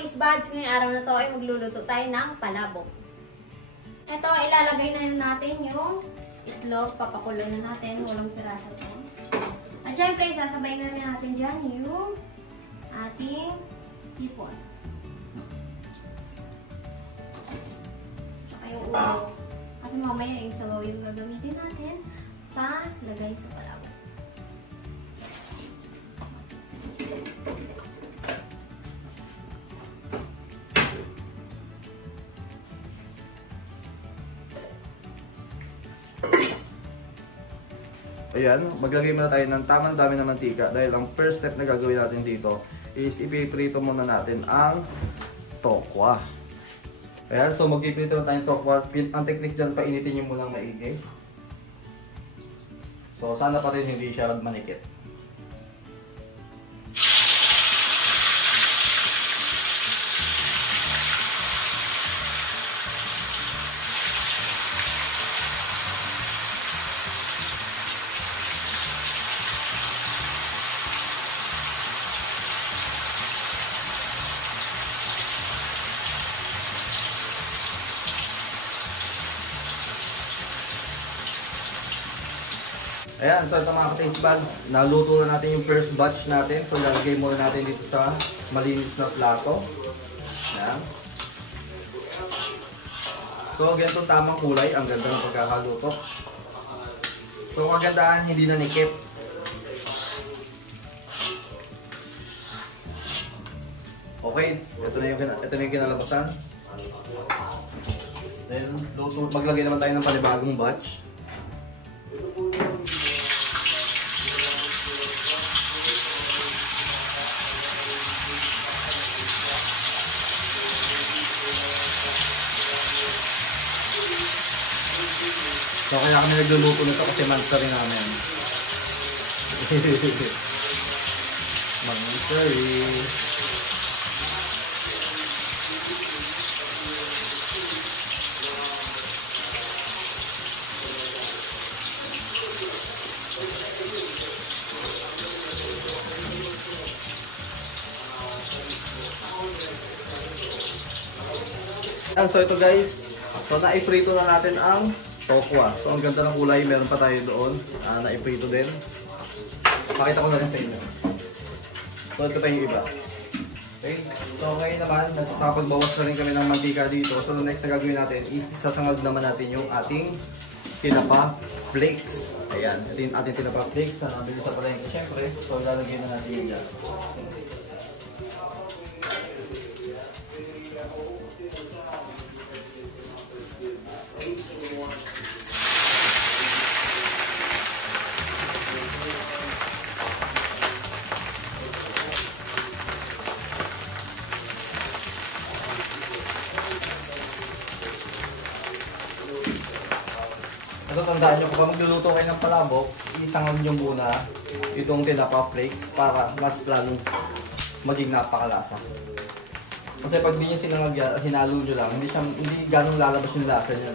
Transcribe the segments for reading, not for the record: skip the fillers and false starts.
ka-taste buds, ngayong araw na to ay magluluto tayo ng palabok. Ito, ilalagay na natin yung itlog. Papakulo na natin. Walang pirasa to. At syempre, sasabay na natin dyan yung ating hipon. Tsaka yung ulo. Kasi mamaya yung sabaw yung gagamitin natin palagay sa palabok. Ayan, maglagay muna tayo ng tamang dami ng mantika dahil ang first step na gagawin natin dito is ipiprito muna natin ang tokwa. Ayan, so magpiprito na tayo ng tokwa. Ang technique dyan, painitin nyo munang maigi. So sana pa rin hindi siya manikit. Ayan, so ito mga ka-taste buds, naluto na natin yung first batch natin. So lalagay muna natin dito sa malinis na plato. Ayan. So ganito tamang kulay, ang ganda ng pagkakaluto. So kagandahan, hindi na nikit. Okay, ito na yung kinalabasan. Then maglagay naman tayo ng panibagong batch. So kaya kami nagluluto nito kasi monster rin namin. Monster. So ito guys, so naiprito na natin ang tokwa. So ang ganda ng kulay, meron pa tayo doon. Naiprito din. Pakita ko na rin sa inyo. So ito pa yung iba. Okay. So ngayon naman, nakapagbawas na rin kami ng mantika dito. So the next na gagawin natin is sasangag naman natin yung ating tinapa flakes. Ayan, ito yung ating tinapa flakes na nabili sa palengke. Siyempre, so lalagyan na natin yung dyan. Ito, tandaan nyo, kapag magluluto kayo ng palabok, isangag nyo muna itong tinapa flakes para mas lalong maging napakalasa. Kasi pag di nyo sinangag, hinalo nyo lang, hindi ganong lalabas yung lasa nyo.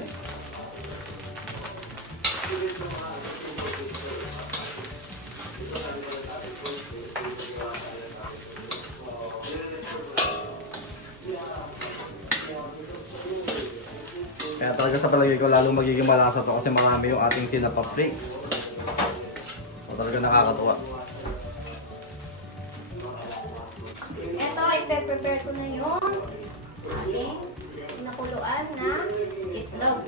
Kaya talaga sa palagay ko lalong magiging malasa to kasi marami yung ating tinapa flakes. So talaga nakakatuwa. Ito, i-prepare ko na yung ating nakuluan na itlog.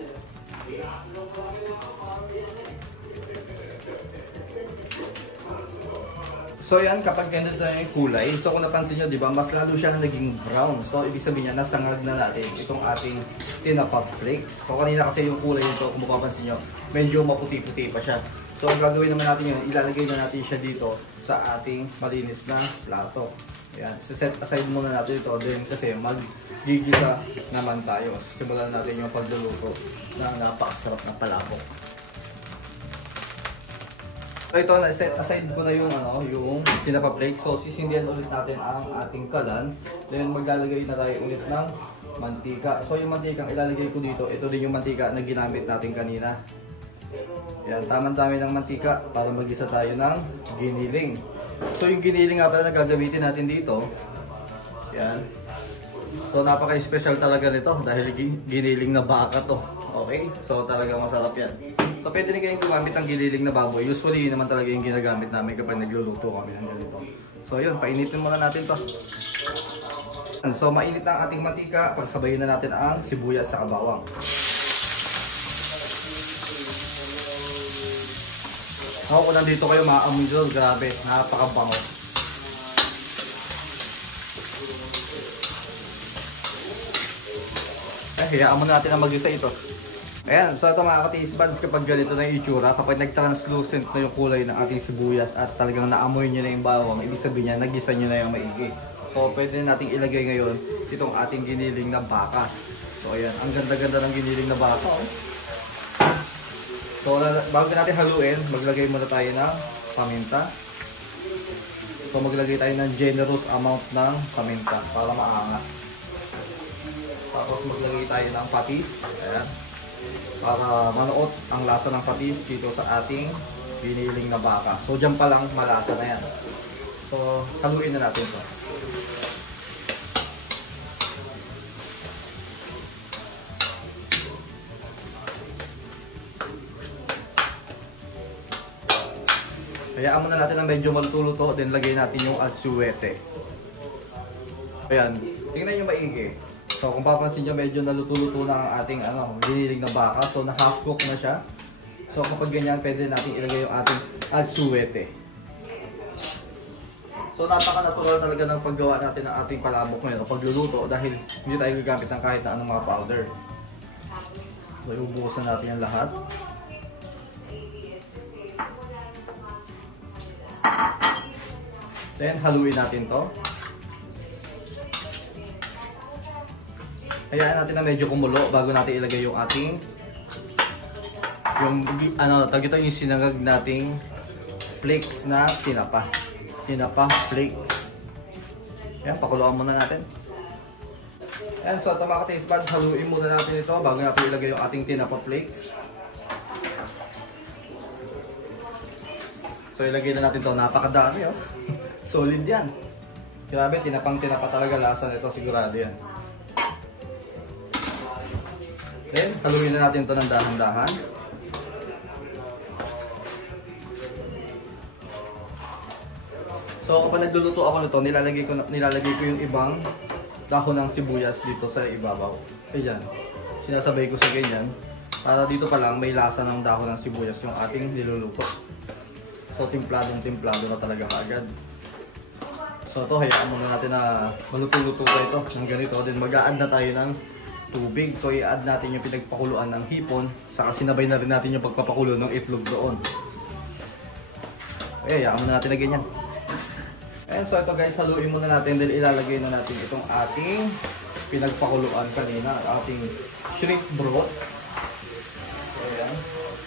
So yan, kapag ganito na yung kulay, so kung napansin nyo, di ba, mas lalo siya naging brown. So ibig sabihin niya, nasangag na natin itong ating tinapa flakes. So kanina kasi yung kulay nito, kung mapapansin nyo, medyo maputi-puti pa siya. So ang gagawin naman natin yun, ilalagay na natin siya dito sa ating malinis na plato. Ayan, set aside muna natin ito din kasi mag-gigisa naman tayo. Simulan natin yung pagluluto ng napakasarap na palabok. So ito, set aside ko na yung yung tinapa flakes. So sisindihan ulit natin ang ating kalan. Then maglalagay na tayo ulit ng mantika. So yung mantikang ilalagay ko dito, ito din yung mantika na ginamit natin kanina. Yan, tamang-dami ng mantika para mag-isa tayo ng giniling. So yung giniling nga pala na gagamitin natin dito, yan, So napaka-special talaga nito dahil giniling na baka to. Okay? So talagang masarap yan. So pwede rin kayong gumamit ng giniling na baboy. Usually yun naman talaga yung ginagamit namin kapag nagluluto kami ng ganito. So yun, painitin muna natin to. So mainit na ang ating mantika, pagsabayin na natin ang sibuyas sa bawang. Ako kung nandito kayo maaamoy dyan, grabe, napakabango. Hayaan mo natin ang mag-isa ito. Ayan, so ito mga ka-taste buds, kapag ganito na yung itsura, kapag nag-translucent na yung kulay ng ating sibuyas at talagang naamoy nyo na yung bawang, ibig sabihin niya, nagisa nyo na yung maigi. So pwede natin ilagay ngayon itong ating giniling na baka. So ayan, ang ganda-ganda ng giniling na baka. So bago natin haluin, maglagay muna tayo ng paminta. So maglagay tayo ng generous amount ng paminta para maangas. Tapos maglagay tayo ng patis. Ayan. Para manuot ang lasa ng patis dito sa ating giniling na baka. So dyan pa lang malasa na yan. So haluin na natin ito. Hayaan muna natin na medyo maluto-luto, then lagay natin yung atsuwete. Ayan, tingnan nyo maigi. So kung papansin nyo, medyo naluto-luto na ang ating giniling na baka. So na half cook na siya. So kapag ganyan, pwede natin ilagay yung ating atsuwete. So napaka-natural talaga ng paggawa natin ng ating palabok ngayon o pagluluto dahil hindi tayo gagamit ng kahit na anong mga powder. So ibubukasan natin yan lahat. Then haluin natin to. Hayaan natin na medyo kumulo bago natin ilagay yung ating yung sinangag nating flakes na tinapa. Tinapa flakes. Ayan, pakuluan muna natin. Ayan, so ito mga ka-taste buds, haluin muna natin ito bago natin ilagay yung ating tinapa flakes. So ilagay na natin ito, napakadami oh. Solid yan. Grabe, tinapa talaga lasa nito, sigurado yan. Then, haluin na natin ito ng dahan-dahan. So, kapag nagluluto ako nito, nilalagay ko yung ibang dahon ng sibuyas dito sa ibabaw. Ayan. Sinasabay ko sa ganyan. Para dito pa lang may lasa ng dahon ng sibuyas yung ating niluluto. So, templadong-templado na talaga kaagad. So ito, hayaan muna natin na maluto-luto ito ng ganito. Then mag-a-add na tayo ng tubig. So i-add natin yung pinagpakuluan ng hipon. Saka sinabay na rin natin yung pagpapakulo ng itlog doon. Okay, hayaan muna natin na ganyan. And so ito guys, haluin muna natin. Then ilalagay na natin itong ating pinagpakuluan kanina. Ating shrimp broth. So ayan.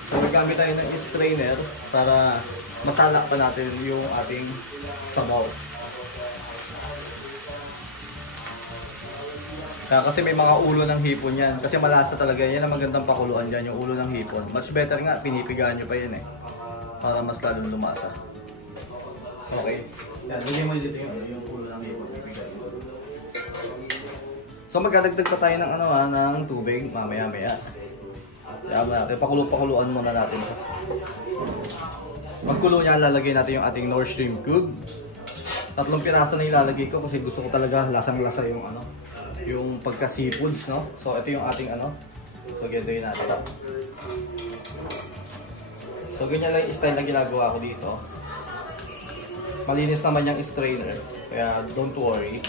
So nagamit tayo ng strainer para masalak pa natin yung ating sabaw. Kasi may mga ulo ng hipon yan. Kasi malasa talaga. Yan ang magandang pakuluan dyan, yung ulo ng hipon. Much better nga, pinipigaan nyo pa yan eh. Para mas lalong lumasa. Okay. Yan, lagyan mo dito yung ulo ng hipon. Pipigaan mo. So magdadagdag pa tayo ng ng tubig. Mamaya-maya. Kaya pakuluan muna natin. Magkulo niya, lalagay natin yung ating Nor shrimp cube. 3 piraso na ilalagay ko kasi gusto ko talaga lasang-lasa yung pagka-seafoods, no? So ito yung ating so gagawin natin. So ganyan lang yung style na ginagawa ko dito. Malinis naman yung strainer, kaya don't worry.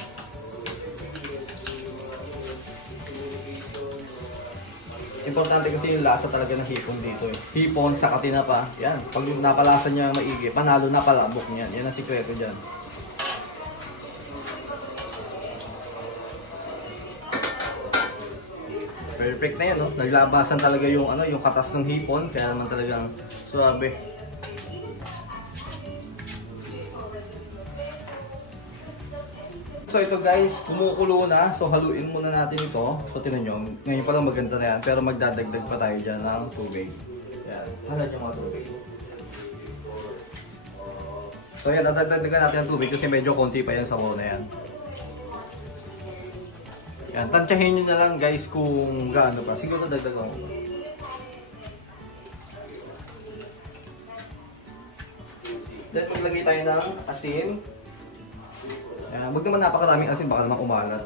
Importante kasi yung lasa talaga ng hipon dito eh. Hipon sa tinapa, yan. Pag napalasa niya maigi, panalo na palabok niyan. Yan ang sikreto dyan. Perfect na yan, no? Naglabasan talaga yung yung katas ng hipon, kaya naman talagang suabe. So ito guys, kumukulo na. So haluin muna natin ito. So tingnan nyo, ngayon pa lang maganda na yan, pero magdadagdag pa tayo dyan ng tubig. Yan, halat yung mga tubig. So yan, dadagdagan natin ang tubig kasi medyo konti pa yan sa sabaw na yan. Yan, tansyahin nyo na lang guys kung gaano pa. Siguro dagdagan ko. Then maglagay tayo ng asin. Yan, wag naman napakaraming asin, baka naman umalat.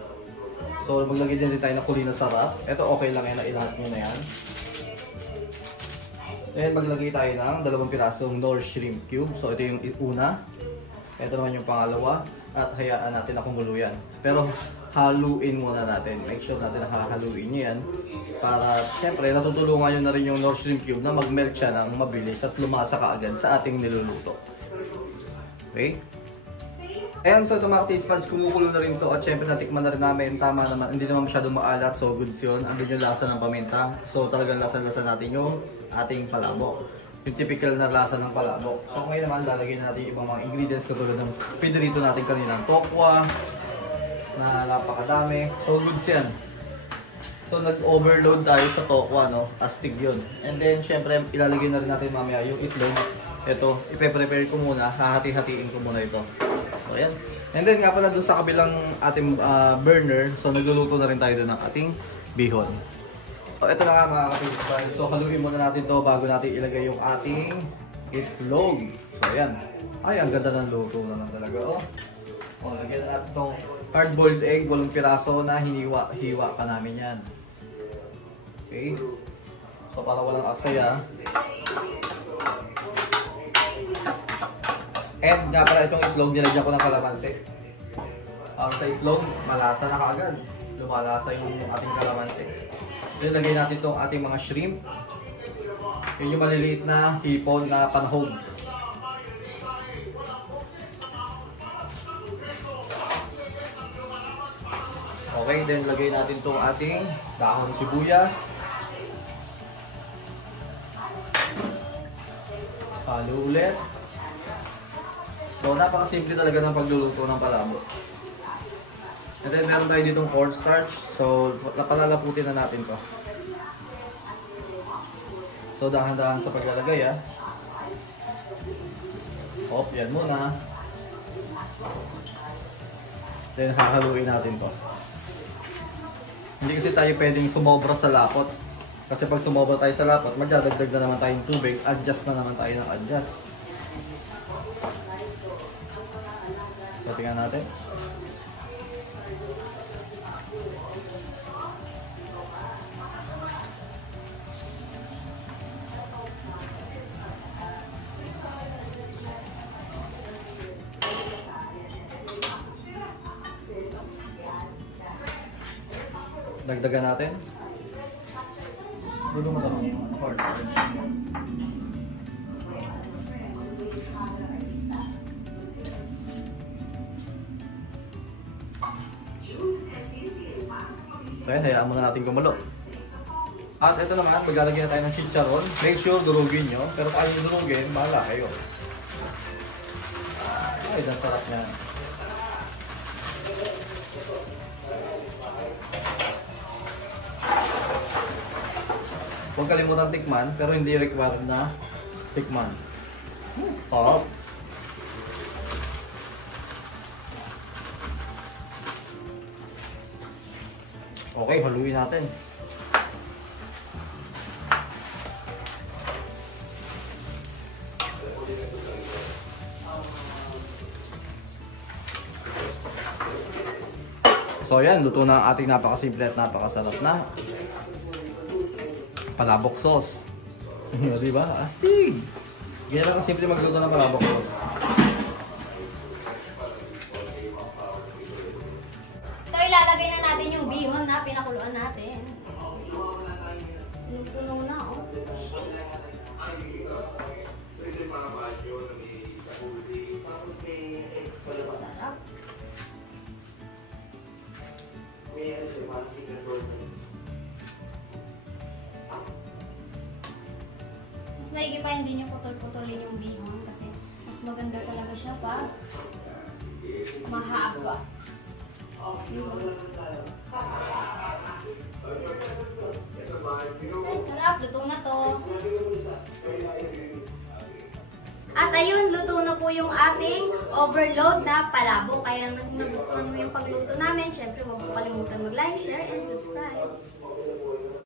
So maglagay din tayo ng kulina sarap. Ito okay lang yan, ilahat nyo na yan. Then maglagay tayo ng 2 pirasong Knorr Shrimp Cube. So ito yung una. Ito naman yung pangalawa. At hayaan natin na kumulo yan. Pero haluin muna natin. Make sure natin na hahaluin nyo yan. Para syempre natutulungan nyo na rin yung Knorr Shrimp Cube na mag-melt siya ng mabilis at lumasa kaagad sa ating niluluto. Okay? Ayan, so ito mga taste buds, kumukulo na rin to at syempre natikman na rin namin. Tama naman, hindi naman masyadong maalat. So goods yun. Andun yung lasa ng paminta. So talagang lasa-lasa natin yung ating palabok. Yung typical na lasa ng palabok. So ngayon naman lalagyan natin yung ibang mga ingredients katulad ng pinirito natin kanina, tokwa na napakadami. So goods yan. So nag-overload tayo sa tokwa, no? Astig yun. And then syempre ilalagay na rin natin mamaya yung itlog. Ito, ipe-prepare ko muna, hahati-hatiin ko muna ito. So ayan. And then nga pala dun sa kabilang ating burner, so nagluluto na rin tayo dun ng ating bihon. So, ito na nga mga kapitbahay. So, haluin muna natin to bago natin ilagay yung ating itlog. So, ayan. Ay, ang ganda ng luto naman talaga, oh. O, lagyan na natin itong hard-boiled egg, 8 piraso na hiwa pa namin yan. Okay. So, para walang aksaya. And nga pala itong itlog, nilagyan ko ng kalamansi. Sa itlog, malasa na kaagad. Lumalasa yung ating kalamansi. Then lagay natin itong ating mga shrimp. Yun yung maliliit na hipon na panhog. Okay, then lagay natin itong ating dahon sibuyas. Halo ulit. So napakasimple talaga ng pagluluto ng palabok. And then meron tayo ditong cornstarch. So palalaputin na natin to. So dahan-dahan sa paglalagay, ah. Off, yan muna. Then hahaluin natin to. Hindi kasi tayo pwedeng sumobra sa lapot. Kasi pag sumobra tayo sa lapot, magdadagdag na naman tayong tubig. Adjust na naman tayo ng adjust. So tingnan natin. Dagdagan natin. Dulo mo naman yung cornstarch. Kaya hayaan muna natin kumulo. At ito naman, maglalagyan na tayo ng chicharon. Make sure durugin nyo. Pero kung ayaw durugin, bahala kayo. Ay, ang sarap niya. Huwag kalimutan tikman, pero hindi required na tikman. Top. Okay, haluin natin. So yan, luto na ang ating napakasimple at napakasarap na palabok sauce. Diba? Astig! Ganyan lang kasimple magluto ng palabok sauce. So ilalagay na natin yung bihon na pinakuluan natin. Puno na, oh. Sarap. Mas maigi pa hindi nyo putol-putulin yung bihon kasi mas maganda talaga siya pa mahaba. Ay, sarap. Luto na to. At ayun, luto na po yung ating overload na palabok. Kaya naman kung nagustuhan mo yung pagluto namin, syempre huwag mo kalimutan mag-like, share, and subscribe.